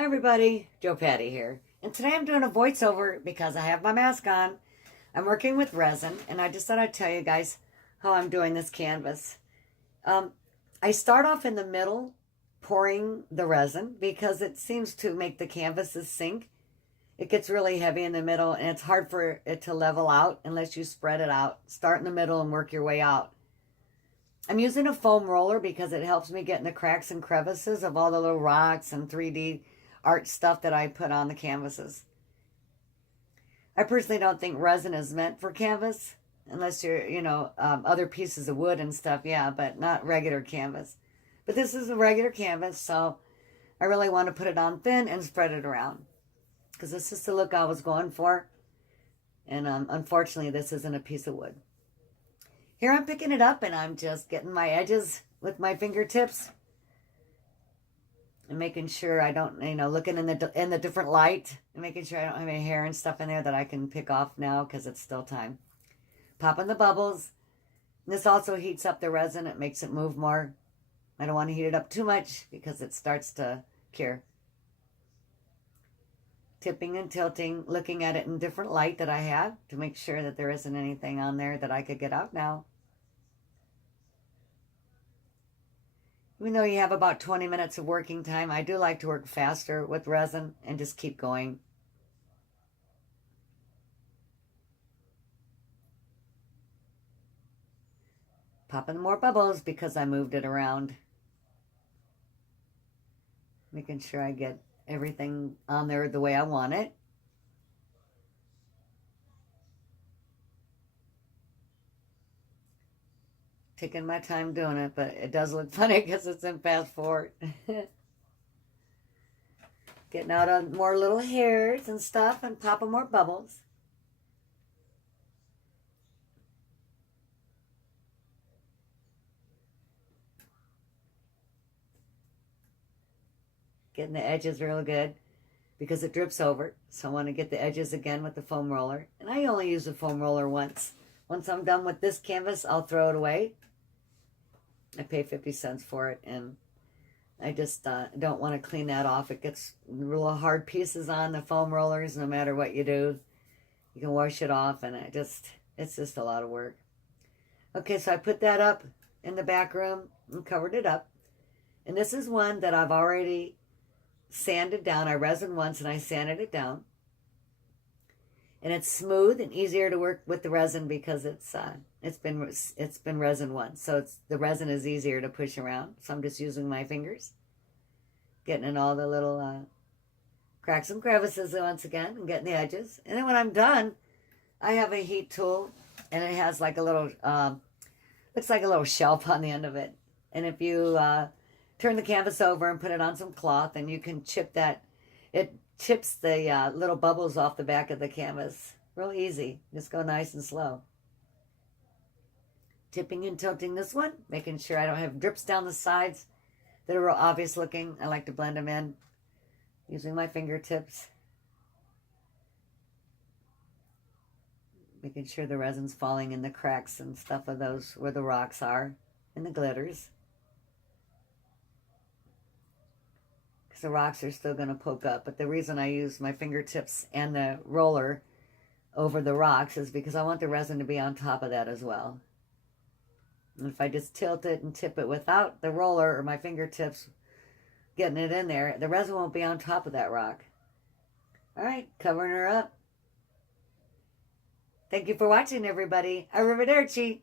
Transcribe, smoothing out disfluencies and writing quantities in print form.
Hi everybody, JoPaddy here. And today I'm doing a voiceover because I have my mask on. I'm working with resin and I just thought I'd tell you guys how I'm doing this canvas. I start off in the middle pouring the resin because it seems to make the canvases sink. It gets really heavy in the middle and it's hard for it to level out unless you spread it out. Start in the middle and work your way out. I'm using a foam roller because it helps me get in the cracks and crevices of all the little rocks and 3D art stuff that I put on the canvases. I personally don't think resin is meant for canvas unless you're, other pieces of wood and stuff, yeah, but not regular canvas. But this is a regular canvas, so I really want to put it on thin and spread it around because this is the look I was going for. And unfortunately, this isn't a piece of wood. Here I'm picking it up and I'm just getting my edges with my fingertips and making sure I don't, looking in the different light and making sure I don't have any hair and stuff in there that I can pick off now because it's still time. Popping the bubbles. This also heats up the resin. It makes it move more. I don't want to heat it up too much because it starts to cure. Tipping and tilting, looking at it in different light that I have to make sure that there isn't anything on there that I could get out now. Even though you have about 20 minutes of working time, I do like to work faster with resin and just keep going. Popping more bubbles because I moved it around. Making sure I get everything on there the way I want it. Taking my time doing it, but it does look funny because it's in fast forward. Getting out on more little hairs and stuff and popping more bubbles. Getting the edges real good because it drips over. So I want to get the edges again with the foam roller. And I only use the foam roller once. Once I'm done with this canvas, I'll throw it away. I pay 50 cents for it, and I just don't want to clean that off. It gets real hard pieces on the foam rollers no matter what you do. You can wash it off, and it's just a lot of work. Okay, so I put that up in the back room and covered it up. And this is one that I've already sanded down. I resined once, and I sanded it down. And it's smooth and easier to work with the resin because it's been resin once, so the resin is easier to push around. So I'm just using my fingers, getting in all the little cracks and crevices once again, and getting the edges. And then when I'm done, I have a heat tool, and it has like a little looks like a little shelf on the end of it. And if you turn the canvas over and put it on some cloth, and you can chip that, it chips the little bubbles off the back of the canvas. Real easy. Just go nice and slow. Tipping and tilting this one, making sure I don't have drips down the sides that are real obvious looking. I like to blend them in using my fingertips. Making sure the resin's falling in the cracks and stuff of those where the rocks are and the glitters. The rocks are still going to poke up, but the reason I use my fingertips and the roller over the rocks is because I want the resin to be on top of that as well. And if I just tilt it and tip it without the roller or my fingertips getting it in there, the resin won't be on top of that rock. All right, covering her up. Thank you for watching, everybody. Arrivederci.